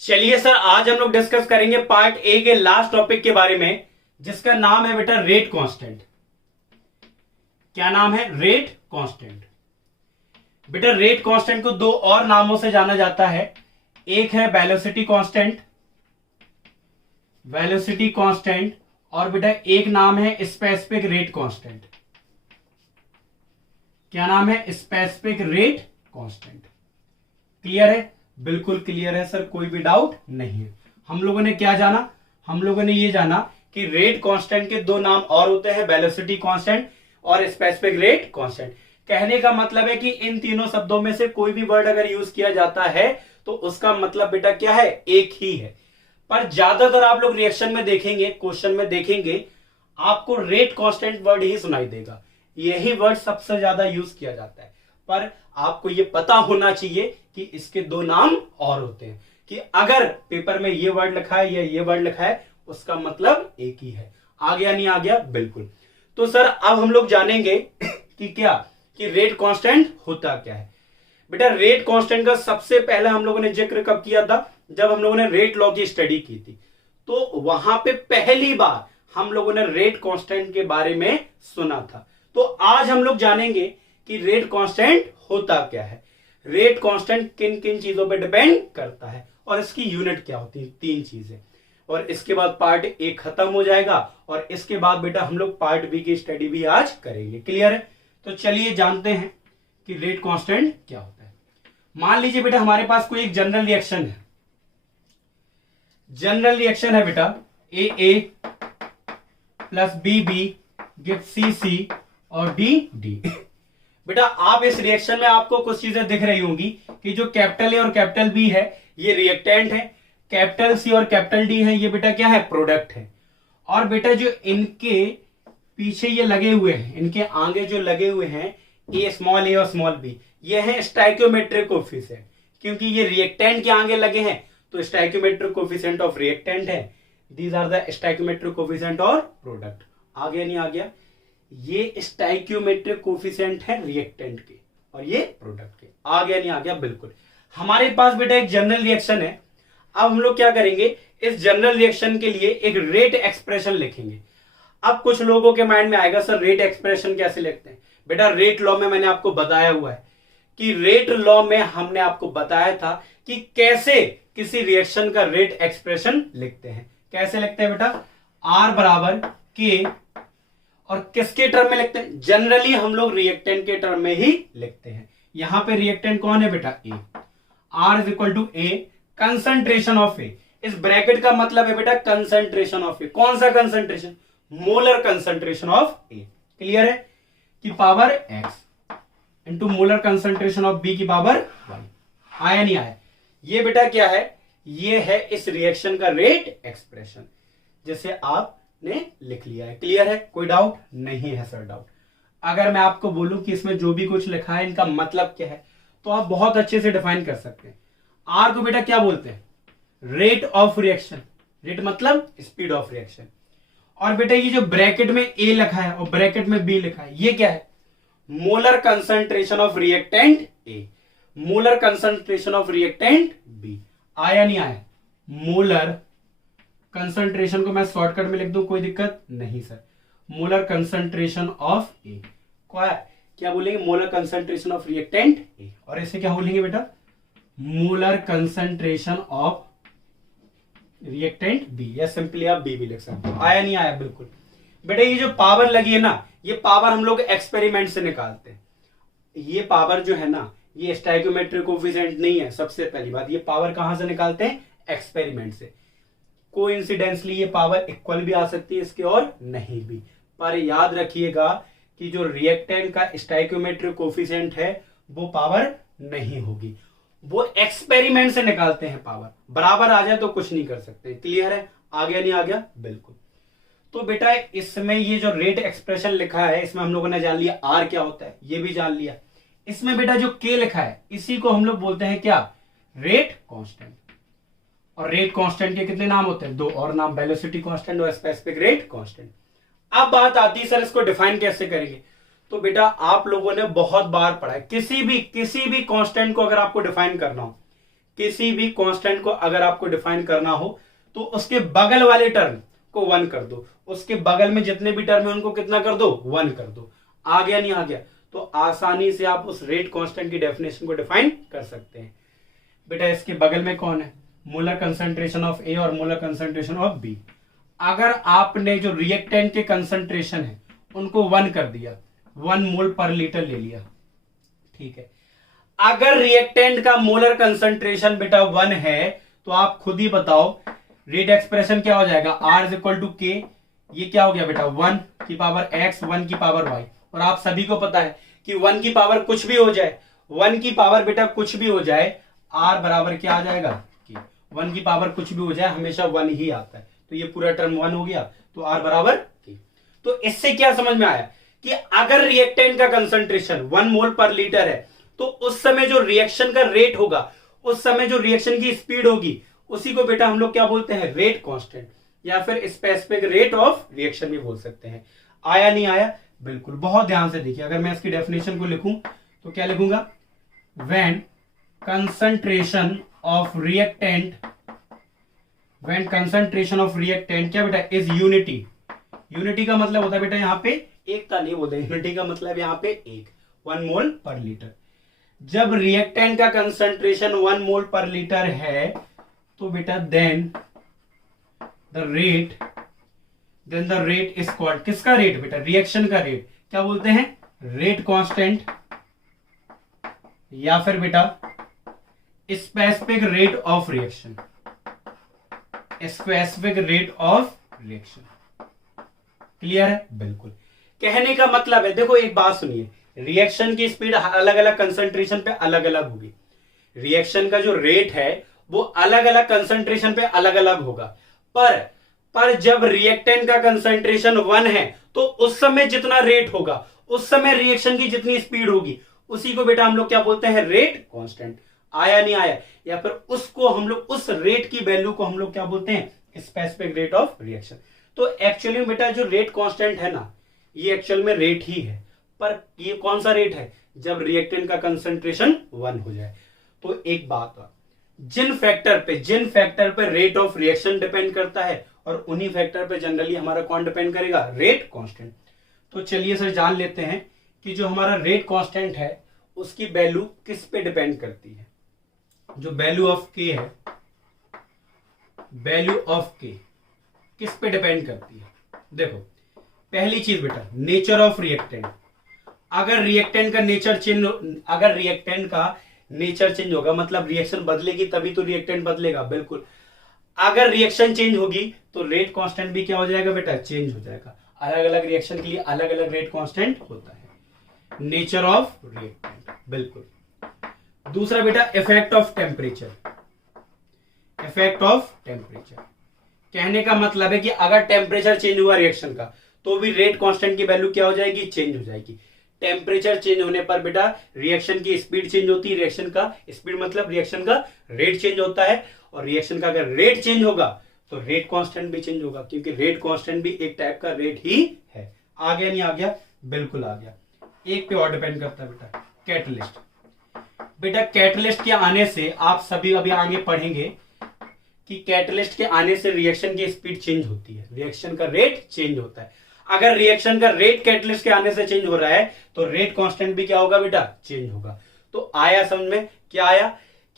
चलिए सर, आज हम लोग डिस्कस करेंगे पार्ट ए के लास्ट टॉपिक के बारे में, जिसका नाम है बेटा रेट कांस्टेंट। क्या नाम है? Rate constant. बेटा रेट कांस्टेंट को दो और नामों से जाना जाता है। एक है वेलोसिटी कांस्टेंट, वेलोसिटी कांस्टेंट, और बेटा एक नाम है स्पेसिफिक रेट कांस्टेंट। क्या नाम है? Specific rate constant. क्लियर है? बिल्कुल क्लियर है सर, कोई भी डाउट नहीं है। हम लोगों ने क्या जाना? हम लोगों ने ये जाना कि रेट कांस्टेंट के दो नाम और होते हैं, वेलोसिटी कांस्टेंट और स्पेसिफिक रेट कांस्टेंट। कहने का मतलब है कि इन तीनों शब्दों में से कोई भी वर्ड अगर यूज किया जाता है तो उसका मतलब बेटा क्या है? एक ही है। पर ज्यादातर आप लोग रिएक्शन में देखेंगे, क्वेश्चन में देखेंगे, आपको रेट कांस्टेंट वर्ड ही सुनाई देगा। यही वर्ड सबसे ज्यादा यूज किया जाता है। पर आपको ये पता होना चाहिए कि इसके दो नाम और होते हैं, कि अगर पेपर में ये वर्ड लिखा है या ये वर्ड लिखा है उसका मतलब एक ही है। आ गया नहीं आ गया? बिल्कुल। तो सर अब हम लोग जानेंगे कि क्या, कि रेट कांस्टेंट होता क्या है। बेटा रेट कांस्टेंट का सबसे पहले हम लोगों ने जिक्र कब किया था? जब हम लोगों ने रेट लॉ की स्टडी की थी, तो वहां पे पहली बार हम लोगों ने रेट कांस्टेंट के बारे में सुना था। तो आज हम लोग जानेंगे कि रेट कांस्टेंट होता क्या है, रेट कांस्टेंट किन किन चीजों पे डिपेंड करता है और इसकी यूनिट क्या होती है। तीन चीजें। और इसके बाद पार्ट ए खत्म हो जाएगा और इसके बाद बेटा हम लोग पार्ट बी की स्टडी भी आज करेंगे। क्लियर है? तो चलिए जानते हैं कि रेट कांस्टेंट क्या होता है। मान लीजिए बेटा हमारे पास कोई एक जनरल रिएक्शन है। जनरल रिएक्शन है बेटा ए प्लस बी गिव सी और डी। बेटा आप इस रिएक्शन में आपको कुछ चीजें दिख रही होंगी कि जो कैपिटल ए और कैपिटल बी है ये रिएक्टेंट है, कैपिटल सी और कैपिटल डी है ये बेटा क्या है? प्रोडक्ट है। और बेटा जो इनके पीछे ये लगे हुए हैं, इनके आगे जो लगे हुए हैं ए और स्मॉल बी, ये है स्टाइक्योमेट्रिक कोफिशिएंट। क्योंकि ये रिएक्टेंट के आगे लगे हैं तो स्टाइक्योमेट्रिक कोफिशिएंट ऑफ रिएक्टेंट है। These are the stoichiometric coefficient और प्रोडक्ट। आ गया नहीं आ गया? ये स्टाइक्योमेट्रिक कोफिशिएंट है रिएक्टेंट के और ये प्रोडक्ट के। आ गया नहीं आ गया? बिल्कुल। हमारे पास बेटा एक जनरल रिएक्शन है। अब हम लोग क्या करेंगे? इस जनरल रिएक्शन के लिए एक रेट एक्सप्रेशन लिखेंगे। अब कुछ लोगों के माइंड में आएगा सर रेट एक्सप्रेशन कैसे लिखते हैं? बेटा रेट लॉ में मैंने आपको बताया हुआ है कि रेट लॉ में हमने आपको बताया था कि कैसे किसी रिएक्शन का रेट एक्सप्रेशन लिखते हैं। कैसे लिखते हैं बेटा? आर बराबर के, और किसके टर्म में लिखते हैं? जनरली हम लोग रिएक्टेंट के टर्म में ही लिखते हैं। यहां पे रिएक्टेंट कौन है बेटा? A. R is equal to A concentration of A. इस ब्रैकेट का मतलब है बेटा कंसंट्रेशन ऑफ ए। कौन सा concentration? Molar concentration of A. Clear है? की power X into molar concentration of B की पावर 1। आया नहीं आया? ये बेटा क्या है? ये है इस रिएक्शन का रेट एक्सप्रेशन, जिसे आपने लिख लिया है। क्लियर है? कोई डाउट नहीं है सर? डाउट अगर मैं आपको बोलूं कि इसमें जो भी कुछ लिखा है इनका मतलब क्या है, तो आप बहुत अच्छे से डिफाइन कर सकते हैं। आर को बेटा क्या बोलते हैं? Rate of reaction. रेट मतलब स्पीड ऑफ रिएक्शन। और बेटा ये जो ब्रैकेट में ए लिखा है और ब्रैकेट में बी लिखा है ये क्या है? Molar concentration of reactant A, molar concentration of reactant B. आया नहीं आया? मोलर कंसंट्रेशन को मैं शॉर्टकट में लिख दूं, कोई दिक्कत नहीं sir. Molar concentration of A क्या बोलेंगे? Molar concentration of reactant A. और इसे क्या बोलेंगे बेटा? Molar concentration of reactant B, या सिंपली आप बी भी लिख सकते हो। आया नहीं आया? बिल्कुल। बेटा ये जो पावर लगी है ना, ये पावर हम लोग एक्सपेरिमेंट से निकालते हैं। ये पावर जो है ना, ये स्टाइक्योमेट्रिक कोफिशिएंट नहीं है। सबसे पहली बात, ये पावर कहां से निकालते हैं? एक्सपेरिमेंट से। कोइंसिडेंटली ये पावर इक्वल भी आ सकती है इसके और नहीं भी। पर याद रखिएगा कि जो रिएक्टेंट का स्टाइक्योमेट्रिक कोफिशिएंट है वो पावर नहीं होगी, वो एक्सपेरिमेंट से निकालते हैं पावर। बराबर आ जाए तो कुछ नहीं कर सकते। क्लियर है? आ गया नहीं आ गया? बिल्कुल। तो बेटा इसमें ये जो रेट एक्सप्रेशन लिखा है इसमें हम लोगों ने जान लिया आर क्या होता है, ये भी जान लिया। इसमें बेटा जो के लिखा है इसी को हम लोग बोलते हैं क्या? Rate constant. और रेट कांस्टेंट के कितने नाम होते हैं? दो और नाम, वेलोसिटी कांस्टेंट और स्पेसिफिक रेट कांस्टेंट। अब बात आती है सर इसको डिफाइन कैसे करेंगे? तो बेटा आप लोगों ने बहुत बार पढ़ा है, किसी भी कांस्टेंट को अगर आपको डिफाइन करना हो, किसी भी कांस्टेंट को अगर आपको डिफाइन करना हो तो उसके बगल वाले टर्म को 1 कर दो, उसके बगल में जितने भी टर्म है उनको कितना कर दो, 1 कर दो। आ गया नहीं आ गया? तो आसानी से आप उस रेट कांस्टेंट की डेफिनेशन को डिफाइन कर सकते हैं। बेटा इसके बगल में कौन है? मोलर कंसंट्रेशन ऑफ ए और मोलर कंसंट्रेशन ऑफ बी। अगर आपने जो रिएक्टेंट के कंसंट्रेशन है उनको 1 कर दिया, 1 मोल पर लीटर ले लिया, ठीक है। अगर रिएक्टेंट का मोलर कंसंट्रेशन बेटा 1 है तो आप खुद ही बताओ रेट एक्सप्रेशन क्या हो जाएगा, R इज इक्वल टू के, ये क्या हो गया बेटा 1 की पावर x 1 की पावर y। और आप सभी को पता है कि 1 की पावर कुछ भी हो जाए, 1 की पावर बेटा कुछ भी हो जाए, R बराबर क्या आ जाएगा कि 1 की पावर कुछ भी हो जाए हमेशा 1 ही आता है। तो ये पूरा टर्म 1 हो गया, तो R बराबर की। तो इससे क्या समझ में आया कि अगर रिएक्टेंट का कंसंट्रेशन 1 मोल पर लीटर है तो उस समय जो रिएक्शन का रेट होगा, उस समय जो रिएक्शन की स्पीड होगी, उसी को बेटा हम लोग क्या बोलते हैं, रेट कांस्टेंट या फिर स्पेसिफिक रेट ऑफ रिएक्शन भी बोल सकते हैं। आया नहीं आया? बिल्कुल, बहुत ध्यान से देखिए। अगर मैं इसकी डेफिनेशन को लिखूं तो क्या लिखूंगा, when concentration of reactant, when concentration of reactant क्या बेटा इज यूनिटी। यूनिटी का मतलब होता है बेटा यहां पे एकता नहीं बोलते, यूनिटी का मतलब यहां पे एक, 1 मोल पर लीटर। जब रिएक्टेंट का कंसंट्रेशन 1 मोल पर लीटर है तो बेटा then the rate is called, किसका रेट बेटा, रिएक्शन का रेट क्या बोलते हैं, रेट कांस्टेंट या फिर बेटा specific rate of reaction, specific rate of reaction. Clear है? बिल्कुल। कहने का मतलब है, देखो एक बात सुनिए, रिएक्शन की स्पीड अलग अलग कंसंट्रेशन पे अलग अलग होगी, रिएक्शन का जो रेट है वो अलग अलग कंसंट्रेशन पे अलग अलग होगा, पर जब रिएक्टेंट का कंसंट्रेशन 1 है तो उस समय जितना रेट होगा, उस समय रिएक्शन की जितनी स्पीड होगी, उसी को बेटा हम लोग क्या बोलते हैं, रेट कांस्टेंट। आया नहीं आया? या फिर उसको हम लोग, उस रेट की वैल्यू को हम लोग क्या बोलते हैं, स्पेसिफिक रेट ऑफ रिएक्शन। तो एक्चुअली बेटा जो रेट कांस्टेंट है ना, ये एक्चुअल में रेट ही है, पर ये कौन सा रेट है, जब रिएक्टेंट का कंसंट्रेशन 1 हो जाए। तो एक बात, जिन फैक्टर पे रेट ऑफ रिएक्शन डिपेंड करता है और उन्हीं फैक्टर पे जनरली हमारा कौन डिपेंड करेगा, रेट कांस्टेंट। तो चलिए सर जान लेते हैं कि जो हमारा रेट कांस्टेंट है उसकी वैल्यू किस पे डिपेंड करती है। जो वैल्यू ऑफ के है, वैल्यू ऑफ के किस पे डिपेंड करती है। देखो पहली चीज बेटा, नेचर ऑफ रिएक्टेंट। अगर रिएक्टेंट का नेचर चेंज होगा, मतलब रिएक्शन बदलेगी तभी तो रिएक्टेंट बदलेगा, बिल्कुल। अगर रिएक्शन चेंज होगी तो रेट कांस्टेंट भी क्या हो जाएगा बेटा, चेंज हो जाएगा। अलग अलग रिएक्शन के लिए अलग अलग रेट कांस्टेंट होता है। नेचर ऑफ रिएक्टेंट, बिल्कुल। दूसरा बेटा effect of temperature. Effect of temperature कहने का मतलब है कि अगर टेम्परेचर चेंज हुआ रिएक्शन का तो भी रेट कांस्टेंट की वैल्यू क्या हो जाएगी, चेंज हो जाएगी। टेम्परेचर चेंज होने पर बेटा रिएक्शन की स्पीड चेंज होती है, रिएक्शन का स्पीड मतलब रिएक्शन का रेट चेंज होता है, और रिएक्शन का अगर रेट चेंज होगा तो रेट कांस्टेंट भी चेंज होगा, क्योंकि रेट कांस्टेंट भी एक टाइप का रेट ही है। आ गया नहीं आ गया? बिल्कुल आ गया। एक पे और डिपेंड करता है बेटा, कैटलिस्ट। बेटा कैटलिस्ट के आने से आप सभी अभी आगे पढ़ेंगे कि कैटलिस्ट के आने से रिएक्शन की स्पीड चेंज होती है, रिएक्शन का रेट चेंज होता है। अगर रिएक्शन का रेट कैटलिस्ट के आने से चेंज हो रहा है तो रेट कांस्टेंट भी क्या होगा बेटा, चेंज होगा। तो आया समझ में? क्या आया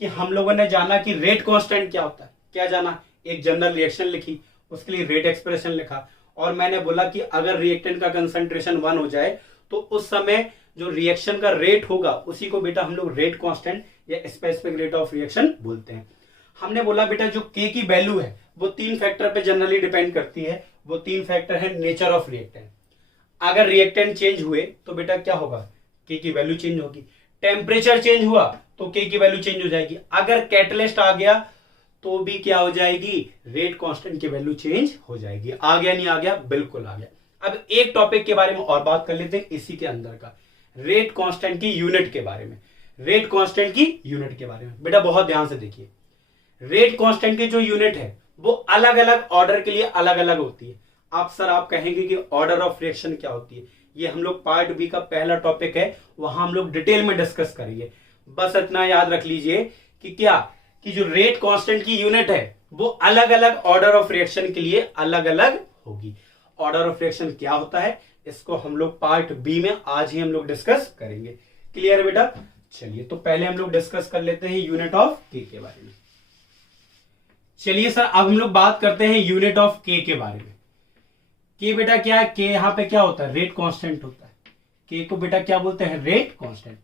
कि हम लोगों ने जाना कि रेट कांस्टेंट क्या होता है। क्या जाना? एक जनरल रिएक्शन लिखी, उसके लिए रेट एक्सप्रेशन लिखा, और मैंने बोला कि अगर रिएक्टेंट का कंसंट्रेशन 1 हो जाए तो उस समय जो रिएक्शन का रेट होगा उसी को बेटा हम लोग रेट कांस्टेंट या स्पेसिफिक रेट ऑफ रिएक्शन बोलते हैं। हमने बोला बेटा जो के की वैल्यू है वो 3 फैक्टर पे जनरली डिपेंड करती है। वो 3 फैक्टर है नेचर ऑफ रिएक्टेंट। अगर रिएक्टेंट चेंज हुए तो बेटा क्या होगा, के की वैल्यू चेंज होगी। टेम्परेचर चेंज हुआ तो के की वैल्यू चेंज हो जाएगी। अगर कैटलिस्ट आ गया तो भी क्या हो जाएगी, रेट कांस्टेंट की वैल्यू चेंज हो जाएगी। आ गया नहीं आ गया? बिल्कुल आ गया। अब एक टॉपिक के बारे में और बात कर लेते हैं इसी के अंदर का, रेट कांस्टेंट की यूनिट के बारे में। रेट कांस्टेंट की यूनिट के बारे में बेटा बहुत ध्यान से देखिए। रेट कांस्टेंट की जो यूनिट है वो अलग अलग ऑर्डर के लिए अलग अलग होती है। आप कहेंगे कि ऑर्डर ऑफ रिएक्शन क्या होती है, ये हम लोग पार्ट बी का पहला टॉपिक है, वहां हम लोग डिटेल में डिस्कस करेंगे। बस इतना याद रख लीजिए कि क्या कि जो रेट कांस्टेंट की यूनिट है वो अलग अलग ऑर्डर ऑफ रिएक्शन के लिए अलग अलग होगी। ऑर्डर ऑफ रिएक्शन क्या होता है इसको हम लोग पार्ट बी में आज ही हम लोग डिस्कस करेंगे। क्लियर है बेटा? चलिए तो पहले हम लोग डिस्कस कर लेते हैं यूनिट ऑफ के के बारे में। चलिए सर अब हम लोग बात करते हैं यूनिट ऑफ के बारे में। के बेटा क्या है? के यहां पे क्या होता है? रेट कांस्टेंट होता है। के को बेटा क्या बोलते हैं? Rate constant.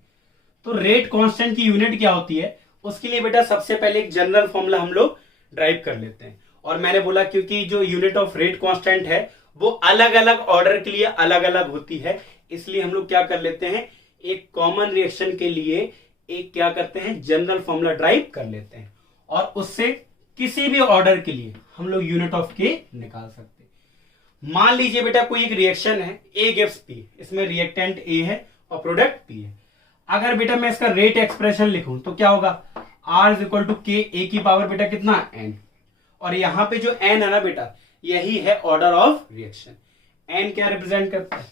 तो रेट कांस्टेंट की यूनिट क्या होती है उसके लिए बेटा सबसे पहले एक जनरल फॉर्मूला हम लोग ड्राइव कर लेते हैं। और मैंने बोला क्योंकि जो यूनिट ऑफ रेट कांस्टेंट है वो अलग अलग ऑर्डर के लिए अलग अलग होती है, इसलिए हम लोग क्या कर लेते हैं, एक कॉमन रिएक्शन के लिए एक क्या करते हैं, जनरल फॉर्मूला ड्राइव कर लेते हैं और उससे किसी भी ऑर्डर के लिए हम लोग यूनिट ऑफ के निकाल सकते हैं। मान लीजिए बेटा कोई एक रिएक्शन है ए गिव्स पी, इसमें रिएक्टेंट ए है और प्रोडक्ट पी है। अगर बेटा मैं इसका रेट एक्सप्रेशन लिखूं तो क्या होगा, R इज इक्वल टू के, ए की पावर बेटा कितना, n, और यहां पे जो n है ना बेटा यही है ऑर्डर ऑफ रिएक्शन। n क्या रिप्रेजेंट करता है,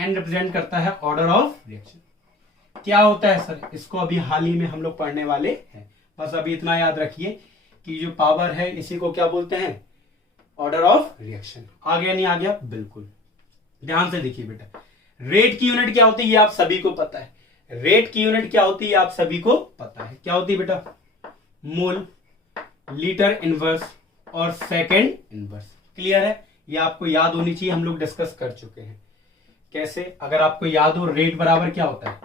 n रिप्रेजेंट करता है ऑर्डर ऑफ रिएक्शन। क्या होता है सर, इसको अभी हाल ही में हम लोग पढ़ने वाले हैं, बस अभी इतना याद रखिए कि जो पावर है इसी को क्या बोलते हैं, ऑर्डर ऑफ रिएक्शन। आ गया नहीं आ गया? बिल्कुल ध्यान से देखिए बेटा, रेट की यूनिट क्या होती है ये आप सभी को पता है। रेट की यूनिट क्या होती है आप सभी को पता है, क्या होती है बेटा, मोल, लीटर इनवर्स और सेकंड इनवर्स। क्लियर है? ये आपको याद होनी चाहिए, हम लोग डिस्कस कर चुके हैं। कैसे? अगर आपको याद हो, रेट बराबर क्या होता है,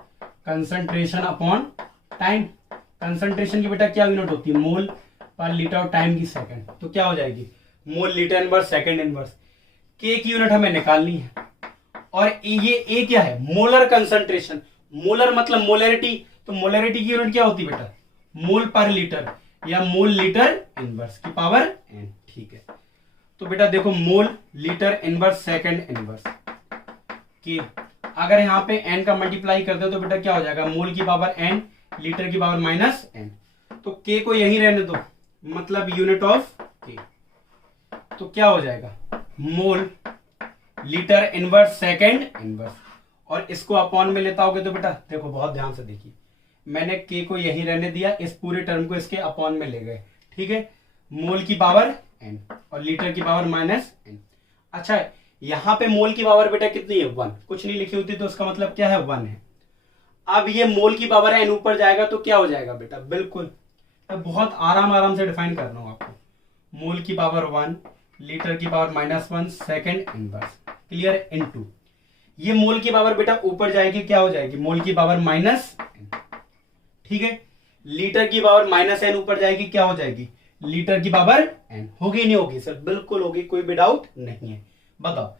कंसंट्रेशन अपॉन टाइम। कंसंट्रेशन की बेटा क्या यूनिट होती है, मोल पर लीटर और टाइम की सेकंड, तो क्या हो जाएगी, mole litre inverse second inverse. के की यूनिट हमें निकालनी है और ये ए क्या है, मोलर कंसंट्रेशन। मोलर मतलब मोलरिटी, तो मोलरिटी की यूनिट क्या होती है बेटा, मोल पर लीटर या मोल लीटर इनवर्स की पावर n। ठीक है, तो बेटा देखो mole litre inverse second inverse की, अगर यहां पे n का मल्टीप्लाई कर दो तो बेटा क्या हो जाएगा, मोल की पावर n लीटर की पावर माइनस n। तो k को यहीं रहने दो, मतलब यूनिट ऑफ k, तो क्या हो जाएगा, mole litre inverse second inverse, और इसको अपॉन में लेता होगे तो बेटा देखो बहुत ध्यान से देखिए, मैंने के को यही रहने दिया, इस पूरे टर्म को इसके अपॉन में ले गए। ठीक है, मोल की पावर n और लीटर की पावर माइनस n। अच्छा यहां पे मोल की पावर बेटा कितनी है, 1, कुछ नहीं लिखी होती तो उसका मतलब क्या है, 1 है। अब ये मोल की पावर n ऊपर जाएगा तो क्या हो जाएगा बेटा, बिल्कुल बहुत आराम से डिफाइन कर रहा हूं आपको, मोल की पावर 1 लीटर की power -1 second inverse. Clear? Into ये मोल की पावर बेटा ऊपर जाएगी, क्या हो जाएगी, मोल की पावर -n। ठीक है, लीटर की पावर -n ऊपर जाएगी, क्या हो जाएगी, लीटर की पावर n। होगी नहीं होगी सर? बिल्कुल होगी, कोई भी डाउट नहीं है। बताओ,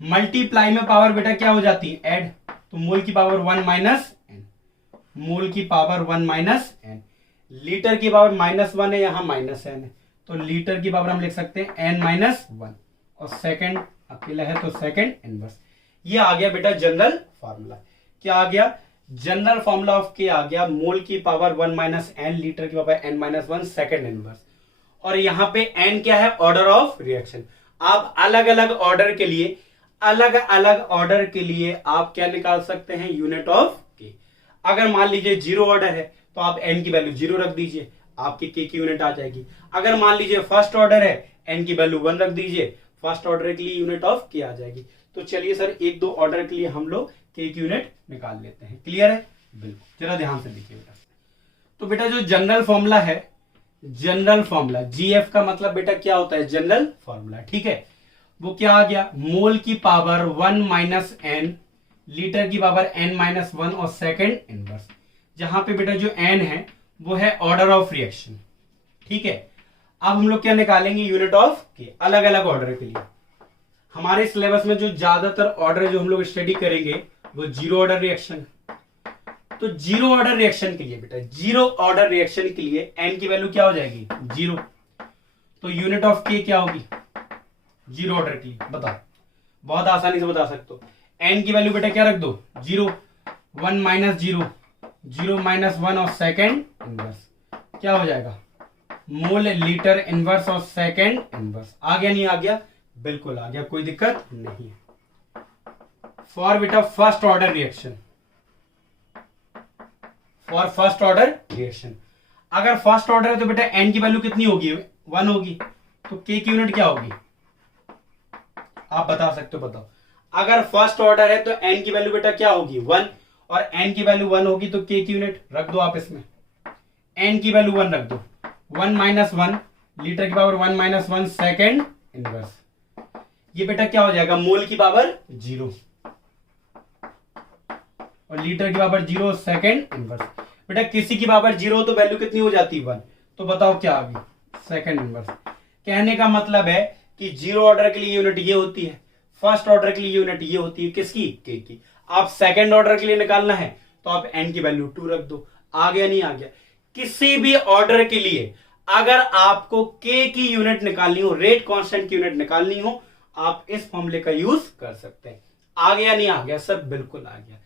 मल्टीप्लाई में पावर बेटा क्या हो जाती है, ऐड, तो मोल की पावर 1 -n, मोल की पावर 1 -n, लीटर की पावर -1 है, यहां -n है, तो लीटर की पावर हम लिख सकते हैं n-1, और सेकंड अकेला है तो सेकंड इनवर्स। ये आ गया बेटा जनरल फार्मूला। क्या आ गया, जनरल फार्मूला ऑफ के आ गया, मोल की पावर 1 -n लीटर की पावर n-1 सेकंड इनवर्स। और यहां पे n क्या है, ऑर्डर ऑफ रिएक्शन। आप अलग अलग ऑर्डर के लिए आप क्या निकाल सकते हैं, यूनिट ऑफ के। अगर मान लीजिए 0 ऑर्डर है तो आप n की वैल्यू 0 रख दीजिए, आपकी के की यूनिट आ जाएगी। अगर मान लीजिए फर्स्ट ऑर्डर है, n की वैल्यू 1 रख दीजिए, फर्स्ट ऑर्डर के लिए यूनिट ऑफ के आ जाएगी। तो चलिए सर एक दो ऑर्डर के लिए हम लोग के की यूनिट निकाल लेते हैं। क्लियर है? बिल्कुल, जरा ध्यान से देखिए बेटा। तो बेटा जो जनरल फॉर्मूला है, जनरल फॉर्मूला जीएफ का मतलब बेटा क्या होता है, जनरल फॉर्मूला। ठीक है, वो क्या आ गया, मोल की पावर 1 -n लीटर की पावर n-1 और सेकंड इनवर्स। जहां पे बेटा जो n है वो है ऑर्डर ऑफ रिएक्शन। ठीक है, अब हम लोग क्या निकालेंगे, यूनिट ऑफ के, अलग अलग ऑर्डर के लिए। हमारे सिलेबस में जो ज्यादातर ऑर्डर जो हम लोग स्टडी करेंगे वो 0 ऑर्डर रिएक्शन। तो 0 ऑर्डर रिएक्शन के लिए बेटा, 0 ऑर्डर रिएक्शन के लिए n की वैल्यू क्या हो जाएगी, 0। तो यूनिट ऑफ के क्या होगी, 0 ऑर्डर के लिए। बताओ, बहुत आसानी से बता सकते हो, n की वैल्यू बेटा क्या रख दो, 0, 1 -0, 0 -1 और सेकंड इनवर्स। क्या हो जाएगा, मोल लीटर इनवर्स और सेकंड इनवर्स। आ गया नहीं आ गया? बिल्कुल आ गया, कोई दिक्कत नहीं है। फॉर बेटा first order reaction, for first order reaction अगर फर्स्ट ऑर्डर है तो बेटा n की वैल्यू कितनी होगी, 1 होगी, तो k की यूनिट क्या होगी, आप बता सकते हो, बताओ। अगर फर्स्ट ऑर्डर है तो n की वैल्यू बेटा क्या होगी, 1, और n की वैल्यू 1 होगी तो k की यूनिट रख दो आप इसमें, n की वैल्यू 1 रख दो, 1 माइनस 1 लीटर की पावर 1 माइनस 1 सेकेंड इनवर्स, ये बेटा क्या हो जाएगा, मोल की पावर 0 और लीटर की पावर 0 सेकेंड इनवर्स। बेटा किसी की पावर 0 तो वैल्यू कितनी हो जाती है, 1, तो बताओ क्या आ गई, सेकेंड इनवर्स। कहने का मतलब है कि 0 ऑर्डर के लिए यूनिट ये होती है, फर्स्ट ऑर्डर के लिए यूनिट ये होती है, किसकी, के की। आप सेकेंड ऑर्डर के लिए निकालना है तो आप n की वैल्यू 2 रख दो, आ गया नहीं आ गया। किसी भी ऑर्डर के लिए अगर आपको k की यूनिट निकालनी हो, रेट कांस्टेंट की यूनिट निकालनी हो, आप इस फॉर्मूले का यूज कर सकते हैं। आ गया नहीं आ गया, सर बिल्कुल आ गया।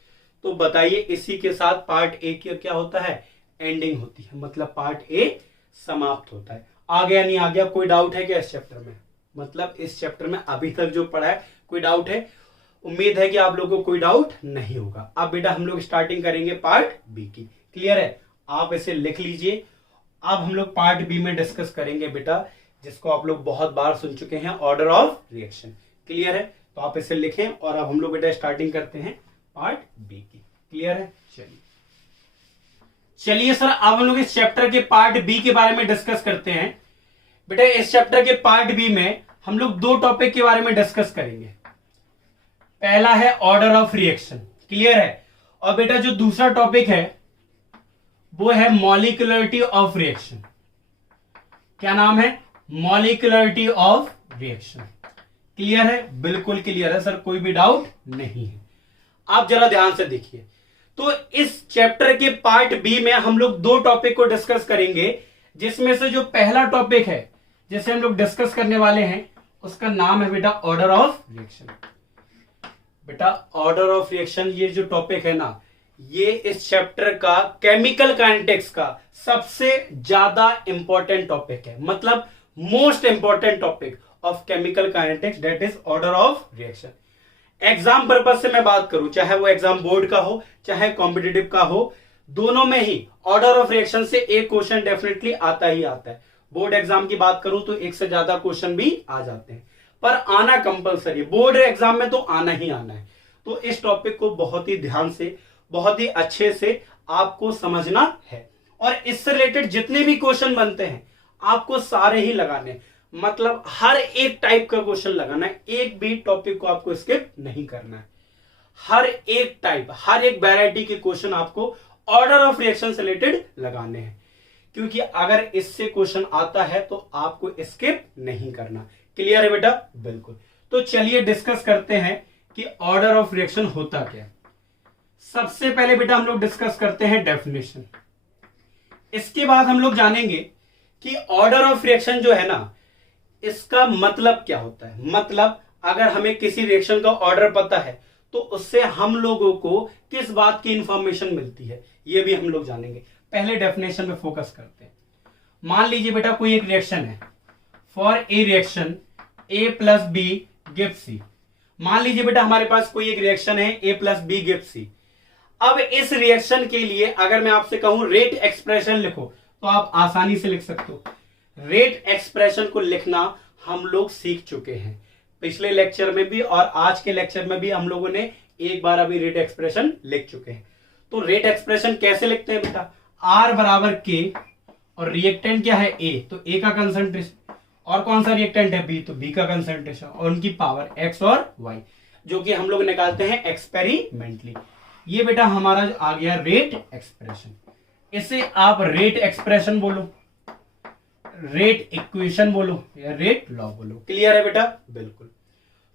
तो बताइए इसी के साथ पार्ट ए की क्या होता है, एंडिंग होती है, मतलब पार्ट ए समाप्त होता है। आ गया नहीं आ गया, कोई डाउट है क्या इस चैप्टर में, मतलब इस चैप्टर में अभी तक जो पढ़ा है कोई डाउट है, उम्मीद है कि आप लोगों को कोई डाउट नहीं होगा। अब बेटा हम लोग स्टार्टिंग करेंगे पार्ट बी की, क्लियर है, आप इसे लिख लीजिए। अब हम लोग पार्ट बी में डिस्कस करेंगे बेटा, जिसको आप लोग बहुत बार सुन चुके हैं, ऑर्डर ऑफ रिएक्शन, क्लियर है, तो आप इसे लिखें। और अब हम लोग बेटा स्टार्टिंग करते हैं पार्ट बी की, क्लियर है। चलिए सर अब हम लोग इस चैप्टर के पार्ट बी के बारे में डिस्कस करते हैं। बेटा इस चैप्टर के पार्ट बी में हम लोग 2 टॉपिक के बारे में डिस्कस करेंगे। पहला है ऑर्डर ऑफ रिएक्शन, क्लियर है, और बेटा जो दूसरा टॉपिक है वो है मॉलिक्यूलरिटी ऑफ रिएक्शन। क्या नाम है, मॉलिक्यूलरिटी ऑफ रिएक्शन, क्लियर है, बिल्कुल क्लियर है सर, कोई भी डाउट नहीं है। आप जरा ध्यान से देखिए, तो इस चैप्टर के पार्ट बी में हम लोग 2 टॉपिक को डिस्कस करेंगे, जिसमें से जो पहला टॉपिक है जिसे हम लोग डिस्कस करने वाले हैं उसका नाम है बेटा ऑर्डर ऑफ रिएक्शन। बेटा ऑर्डर ऑफ रिएक्शन ये जो टॉपिक है ना, ये इस चैप्टर का केमिकल काइनेटिक्स का सबसे ज्यादा इंपॉर्टेंट टॉपिक है, मतलब most important topic of chemical kinetics, that is order of reaction. Exam purpose से मैं बात करूं, चाहे वो एग्जाम बोर्ड का हो चाहे कॉम्पिटिटिव का हो, दोनों में ही ऑर्डर ऑफ रिएक्शन से एक क्वेश्चन डेफिनेटली आता ही आता है। बोर्ड एग्जाम की बात करूं तो एक से ज्यादा क्वेश्चन भी आ जाते हैं, पर आना कंपलसरी, बोर्ड एग्जाम में तो आना ही आना है। तो इस टॉपिक को बहुत ही ध्यान से, बहुत ही अच्छे से आपको समझना है, और इससे रिलेटेड जितने भी क्वेश्चन बनते हैं आपको सारे ही लगाने, मतलब हर एक टाइप का क्वेश्चन लगाना है, एक भी टॉपिक को आपको स्किप नहीं करना है। हर एक टाइप, हर एक वैरायटी के क्वेश्चन आपको ऑर्डर ऑफ रिएक्शन से रिलेटेड लगाने हैं, क्योंकि अगर इससे क्वेश्चन आता है तो आपको स्किप नहीं करना, क्लियर है बेटा, बिल्कुल। तो चलिए डिस्कस करते हैं कि ऑर्डर ऑफ रिएक्शन होता क्या। सबसे पहले बेटा हम लोग डिस्कस करते हैं डेफिनेशन, इसके बाद हम लोग जानेंगे कि ऑर्डर ऑफ रिएक्शन जो है ना, इसका मतलब क्या होता है। मतलब अगर हमें किसी रिएक्शन का ऑर्डर पता है तो उससे हम लोगों को किस बात की इंफॉर्मेशन मिलती है, ये भी हम लोग जानेंगे। पहले डेफिनेशन पे फोकस करते हैं। मान लीजिए बेटा कोई एक रिएक्शन है, for a reaction A plus B gives C. मान लीजिए बेटा हमारे पास कोई एक रिएक्शन है A plus B gives C. अब इस रिएक्शन के लिए अगर मैं आपसे कहूं रेट एक्सप्रेशन लिखो तो आप आसानी से लिख सकते हो। रेट एक्सप्रेशन को लिखना हम लोग सीख चुके हैं, पिछले लेक्चर में भी और आज के लेक्चर में भी हम लोगों ने एक बार अभी रेट एक्सप्रेशन लिख चुके हैं। तो रेट एक्सप्रेशन कैसे लिखते हैं बेटा, R बराबर K और रिएक्टेंट क्या है A, तो A का कंसंट्रेशन, और कौन सा रिएक्टेंट है B, तो B का कंसंट्रेशन, और उनकी पावर X और Y, जो कि हम लोग निकालते हैं एक्सपेरिमेंटली। ये बेटा हमारा आ गया रेट एक्सप्रेशन। इसे आप रेट एक्सप्रेशन बोलो, रेट इक्वेशन बोलो या रेट लॉ बोलो, क्लियर है बेटा, बिल्कुल।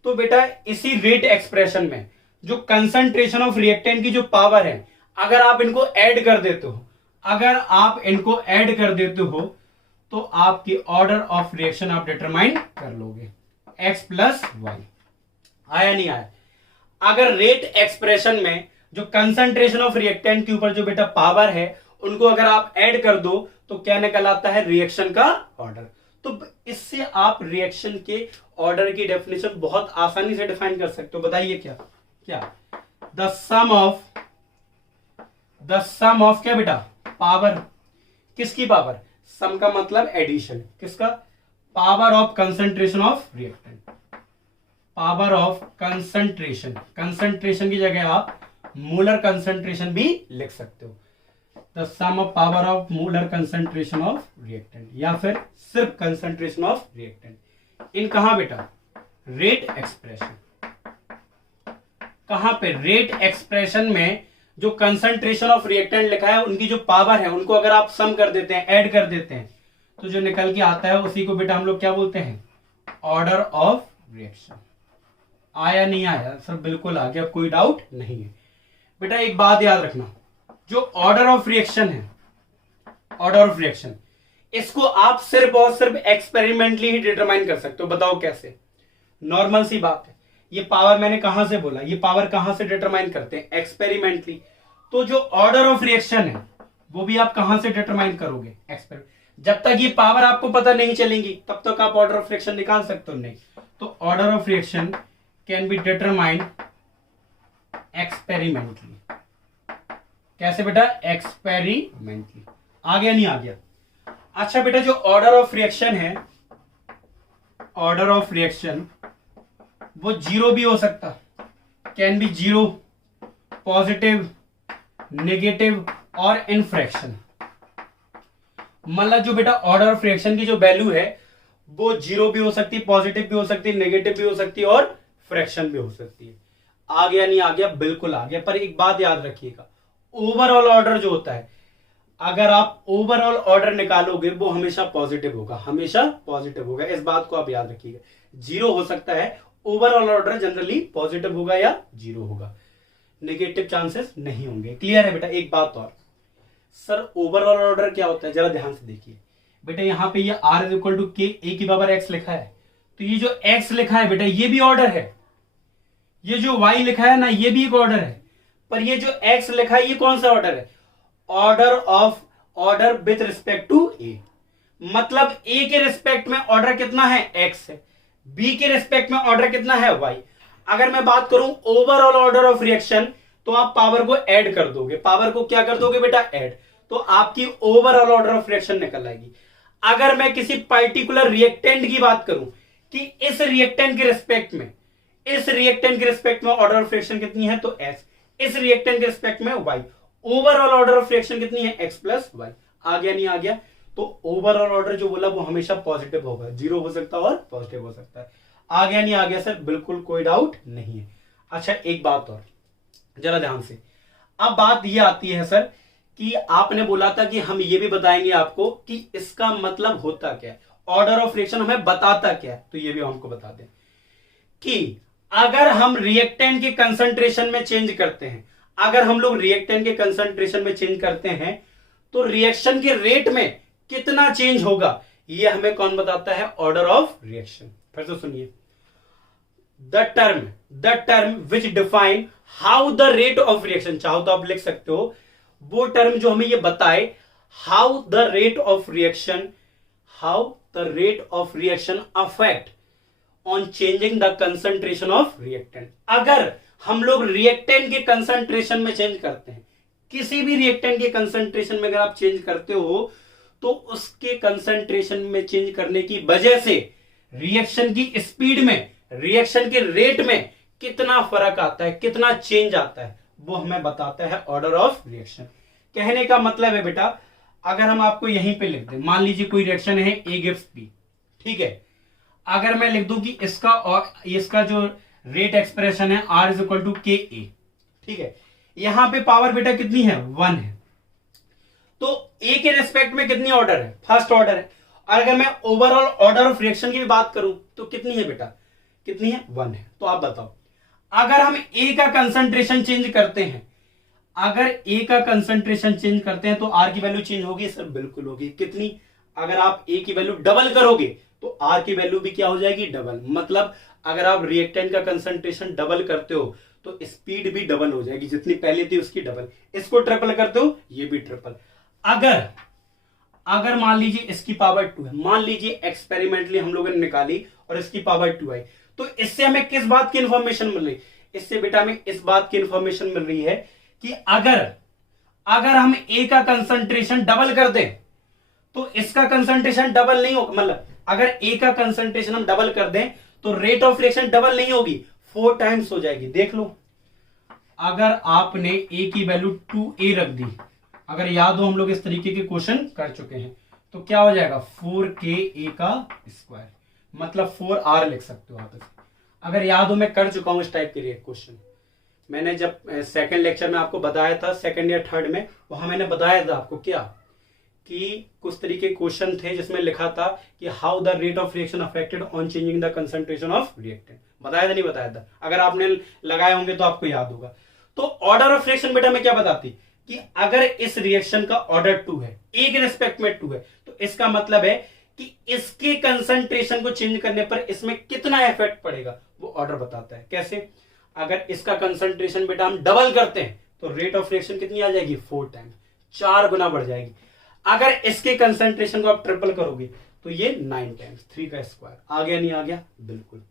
तो बेटा इसी रेट एक्सप्रेशन में जो कंसंट्रेशन ऑफ रिएक्टेंट की जो पावर है, अगर आप इनको ऐड कर देते हो, अगर आप इनको ऐड कर देते हो तो आपकी ऑर्डर ऑफ रिएक्शन आप डिटरमाइन कर लोगे, x प्लस वाई। आया नहीं आया। अगर रेट एक्सप्रेशन में जो कंसंट्रेशन ऑफ रिएक्टेंट के ऊपर जो बेटा पावर है उनको अगर आप ऐड कर दो तो क्या निकल आता है, रिएक्शन का ऑर्डर। तो इससे आप रिएक्शन के ऑर्डर की डेफिनेशन बहुत आसानी से डिफाइन कर सकते हो। बताइए क्या क्या, द सम ऑफ क्या बेटा, पावर किसकी पावर, सम का मतलब एडिशन, किसका, power of concentration of reactant, power of concentration, concentration की जगह आप मोलर कंसंट्रेशन भी लिख सकते हो, the sum of power of molar concentration of reactant, या फिर सिर्फ कंसंट्रेशन ऑफ रिएक्टेंट। इन कहां बेटा, रेट एक्सप्रेशन, कहां पे, रेट एक्सप्रेशन में जो कंसंट्रेशन ऑफ रिएक्टेंट लिखा है उनकी जो पावर है उनको अगर आप सम कर देते हैं, ऐड कर देते हैं, तो जो निकल के आता है उसी को बेटा हम लोग क्या बोलते हैं, ऑर्डर ऑफ रिएक्शन। आया नहीं आया सर, बिल्कुल आ गया, कोई डाउट नहीं है बेटा। एक बात याद रखना, जो ऑर्डर ऑफ रिएक्शन है, ऑर्डर ऑफ रिएक्शन, इसको आप सिर्फ और सिर्फ एक्सपेरिमेंटली ही डिटरमाइन कर सकते हो। बताओ कैसे, नॉर्मल सी बात है, ये पावर मैंने कहां से बोला, ये पावर कहां से डिटरमाइन करते हैं, एक्सपेरिमेंटली। तो जो ऑर्डर ऑफ रिएक्शन है वो भी आप कहां से डिटरमाइन करोगे, एक्सपेरिमेंट। जब तक ये पावर आपको पता नहीं चलेंगी तब तक आप ऑर्डर ऑफ रिएक्शन निकाल सकते हो नहीं। तो order of reaction can be determined experimentally. कैसे बेटा, एक्सपेरिमेंटली। आ गया नहीं आ गया। अच्छा बेटा, जो ऑर्डर ऑफ रिएक्शन है, ऑर्डर ऑफ रिएक्शन वो जीरो भी हो सकता, can be zero, positive, negative और इन फ्रैक्शन। मतलब जो बेटा ऑर्डर ऑफ रिएक्शन की जो वैल्यू है वो जीरो भी हो सकती है, पॉजिटिव भी हो सकती है, नेगेटिव भी हो सकती है और फ्रैक्शन भी हो सकती है। आ गया नहीं आ गया, बिल्कुल आ गया। पर एक बात याद रखिएगा, ओवरऑल ऑर्डर जो होता है, अगर आप ओवरऑल ऑर्डर निकालोगे वो हमेशा पॉजिटिव होगा, हमेशा पॉजिटिव होगा। इस बात को आप याद रखिएगा। जीरो हो सकता है, ओवरऑल ऑर्डर जनरली पॉजिटिव होगा या जीरो होगा, नेगेटिव चांसेस नहीं होंगे। क्लियर है बेटा। एक बात और, सर ओवरऑल ऑर्डर क्या होता है, जरा ध्यान से देखिए बेटा। यहां पे ये R इज इक्वल टू के ए की पावर एक्स लिखा है, तो ये जो x लिखा है बेटा ये भी ऑर्डर है, ये जो y लिखा है ना ये भी एक ऑर्डर है। पर ये जो x लिखा है ये कौन सा ऑर्डर है, order of, order with respect to A. मतलब a के रिस्पेक्ट में ऑर्डर कितना है, x है, b के रिस्पेक्ट में ऑर्डर कितना है, y। अगर मैं बात करूं ओवरऑल ऑर्डर ऑफ रिएक्शन, तो आप पावर को ऐड कर दोगे, पावर को क्या कर दोगे बेटा, ऐड, तो आपकी ओवरऑल ऑर्डर ऑफ रिएक्शन निकल आएगी। अगर मैं किसी पर्टिकुलर रिएक्टेंट की बात करूं कि इस रिएक्टेंट के रिस्पेक्ट में, इस रिएक्टेंट के रिस्पेक्ट में ऑर्डर ऑफ रिएक्शन कितनी है, तो x, इस रिएक्टेंट के रिस्पेक्ट में y, overall order of reaction कितनी है, x प्लस y। आ गया नहीं आ गया। तो ओवरऑल ऑर्डर जो बोला वो हमेशा पॉजिटिव होगा, जीरो हो सकता है और पॉजिटिव हो सकता है। आ गया नहीं आ गया सर, बिल्कुल कोई डाउट नहीं है। अच्छा एक बात और, जरा ध्यान से। अब बात ये आती है सर कि आपने बोला था कि हम ये भी बताएंगे आपको कि इसका मतलब होता क्या है, ऑर्डर ऑफ रिएक्शन हमें बताता क्या है। तो ये भी हमको बता दें कि अगर हम रिएक्टेंट के कंसंट्रेशन में चेंज करते हैं, अगर हम लोग रिएक्टेंट के कंसंट्रेशन में चेंज करते हैं तो रिएक्शन के रेट में कितना चेंज होगा, ये हमें कौन बताता है, ऑर्डर ऑफ रिएक्शन। फिर से सुनिए, the term which define how the rate of reaction, चाहो तो आप लिख सकते हो, वो टर्म जो हमें ये बताए how the rate of reaction, how the rate of reaction affect on changing the concentration of reactant. अगर हम लोग रिएक्टेंट के कंसंट्रेशन में चेंज करते हैं, किसी भी रिएक्टेंट के कंसंट्रेशन में अगर आप चेंज करते हो तो उसके कंसंट्रेशन में चेंज करने की वजह से रिएक्शन की स्पीड में, रिएक्शन के रेट में कितना फर्क आता है, कितना चेंज आता है, वो हमें बताता है ऑर्डर ऑफ रिएक्शन। कहने का मतलब है बेटा, अगर हम आपको यहीं पे लिख दें, मान लीजिए कोई रिएक्शन है A गिव्स B, ठीक है, अगर मैं लिख दूं कि इसका और इसका जो रेट एक्सप्रेशन है R इज इक्वल टू के ए, ठीक है, यहां पे पावर बेटा कितनी है, 1 है, तो A के रेस्पेक्ट में कितनी ऑर्डर है, फर्स्ट ऑर्डर है। और अगर मैं ओवरऑल ऑर्डर ऑफ रिएक्शन की भी बात करूं तो कितनी है बेटा, कितनी है, 1 है। तो आप बताओ, अगर हम A का कंसंट्रेशन चेंज करते हैं, अगर A का कंसंट्रेशन चेंज करते हैं तो R की वैल्यू चेंज होगी, सर बिल्कुल होगी। कितनी, अगर आप A की वैल्यू डबल करोगे तो R की वैल्यू भी क्या हो जाएगी, डबल। मतलब अगर आप रिएक्टेंट का कंसंट्रेशन डबल करते हो तो स्पीड भी डबल हो जाएगी, जितनी पहले थी उसकी डबल। इसको ट्रिपल करते हो, ये भी ट्रिपल। अगर मान लीजिए इसकी पावर 2 है, मान लीजिए एक्सपेरिमेंटली हम लोगों ने निकाली और इसकी पावर 2 आई, तो इससे हमें किस बात की इंफॉर्मेशन मिल रही, इससे बेटा हमें इस बात की इंफॉर्मेशन मिल रही है कि अगर हम A का कंसंट्रेशन डबल कर दें तो इसका कंसंट्रेशन डबल नहीं होगा, मतलब अगर ए का कंसंट्रेशन हम डबल कर दें तो रेट ऑफ रिएक्शन डबल नहीं होगी, 4 टाइम्स हो जाएगी। देख लो, अगर आपने ए की वैल्यू 2a रख दी, अगर याद हो हम लोग इस तरीके के क्वेश्चन कर चुके हैं, तो क्या हो जाएगा 4ka का स्क्वायर, मतलब 4r लिख सकते हो आप इसे। अगर याद हो मैं कर चुका हूं इस टाइप के क्वेश्चन, मैंने जब सेकंड लेक्चर में आपको बताया था, सेकंड या थर्ड में, वहां मैंने बताया था आपको क्या कि कुछ तरीके क्वेश्चन थे जिसमें लिखा था कि how the rate of reaction affected on changing the concentration of reactant. बताया था नहीं बताया था? अगर आपने लगाए होंगे तो आपको याद होगा। तो ऑर्डर ऑफ रिएक्शन बेटा मैं क्या बताती कि अगर इस रिएक्शन का ऑर्डर 2 है, ए के रिस्पेक्ट में 2 है, तो इसका मतलब है कि इसके कंसंट्रेशन को चेंज करने पर इसमें कितना इफेक्ट पड़ेगा वो ऑर्डर बताता है। कैसे? अगर इसका कंसंट्रेशन बेटा हम डबल करते हैं तो रेट ऑफ रिएक्शन कितनी आ जाएगी 4 टाइम, 4 गुना बढ़ जाएगी। अगर इसके कंसंट्रेशन को आप ट्रिपल करोगे तो ये 9 टाइम्स, 3 का स्क्वायर। आ गया नहीं आ गया? बिल्कुल।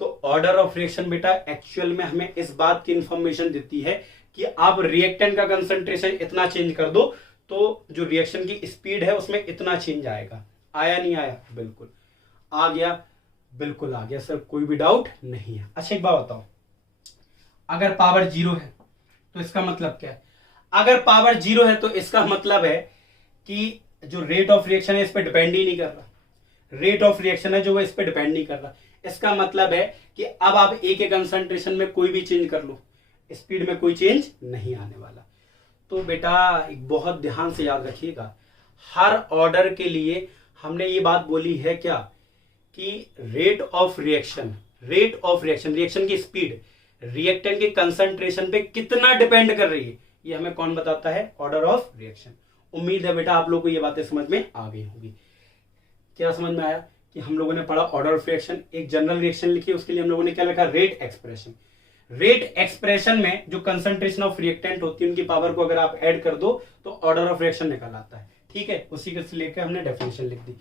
तो ऑर्डर ऑफ रिएक्शन बेटा एक्चुअल में हमें इस बात की इंफॉर्मेशन देती है कि आप रिएक्टेंट का कंसंट्रेशन इतना चेंज कर दो तो जो रिएक्शन की स्पीड है उसमें इतना चेंज आएगा। आया नहीं आया? बिल्कुल आ गया, बिल्कुल आ गया सर, कोई भी डाउट नहीं है। अच्छा एक बात बताओ, अगर पावर 0 है तो इसका मतलब क्या है? अगर पावर 0 है तो इसका मतलब है कि जो रेट ऑफ रिएक्शन है इस पर डिपेंड ही नहीं कर रहा। रेट ऑफ रिएक्शन है जो वो इस पर डिपेंड नहीं कर रहा। इसका मतलब है कि अब आप ए के कंसंट्रेशन में कोई भी चेंज कर लो, स्पीड में कोई चेंज नहीं आने वाला। तो बेटा एक बहुत ध्यान से याद रखिएगा, हर ऑर्डर के लिए हमने ये बात बोली है क्या कि रेट ऑफ रिएक्शन रिएक्शन की स्पीड रिएक्टेंट के कंसंट्रेशन पे कितना डिपेंड कर रही है, ये हमें कौन बताता है? Order of reaction. उम्मीद है बेटा आप लोगों को ये बातें समझ में आ गई होंगी। क्या समझ में आया कि हम लोगों ने पढ़ा ऑर्डर ऑफ रिएक्शन, एक जनरल रिएक्शन लिखी, उसके लिए हम लोगों ने क्या लिखा? Rate expression. रेट एक्सप्रेशन में जो कंसंट्रेशन ऑफ रिएक्टेंट होती है उनकी पावर को अगर आप ऐड कर दो तो ऑर्डर ऑफ रिएक्शन निकल आता है। ठीक है, उसी के लेकर हमने डेफिनेशन लिख दी।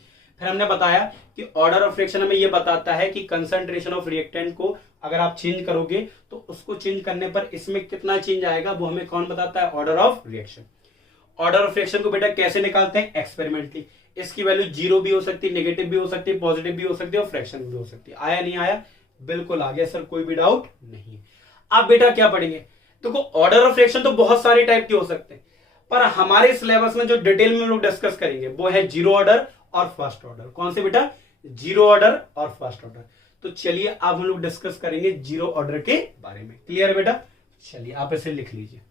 फिर हमने बताया कि ऑर्डर ऑफ रिएक्शन हमें यह बताता है कि कंसंट्रेशन ऑफ रिएक्टेंट को अगर आप चेंज करोगे तो उसको चेंज करने पर इसमें कितना चेंज आएगा वो हमें कौन बताता है? Order of reaction. Order of reaction को बेटा कैसे निकालते हैं? एक्सपेरिमेंटली। इसकी वैल्यू 0 भी हो सकती है, नेगेटिव भी हो सकती है, पॉजिटिव भी हो सकती है और फ्रैक्शन भी हो सकती है। आया नहीं आया? बिल्कुल आ गया सर, कोई भी डाउट नहीं। अब बेटा क्या पढ़ेंगे? देखो ऑर्डर ऑफ रिएक्शन तो बहुत सारे टाइप के हो सकते हैं, पर हमारे सिलेबस में जो डिटेल में हम लोग डिस्कस करेंगे वो है जीरो ऑर्डर और फर्स्ट ऑर्डर। कौन से बेटा? जीरो ऑर्डर और फर्स्ट ऑर्डर। तो चलिए अब हम लोग डिस्कस करेंगे जीरो ऑर्डर के बारे में। क्लियर बेटा? चलिए आप इसे लिख लीजिए।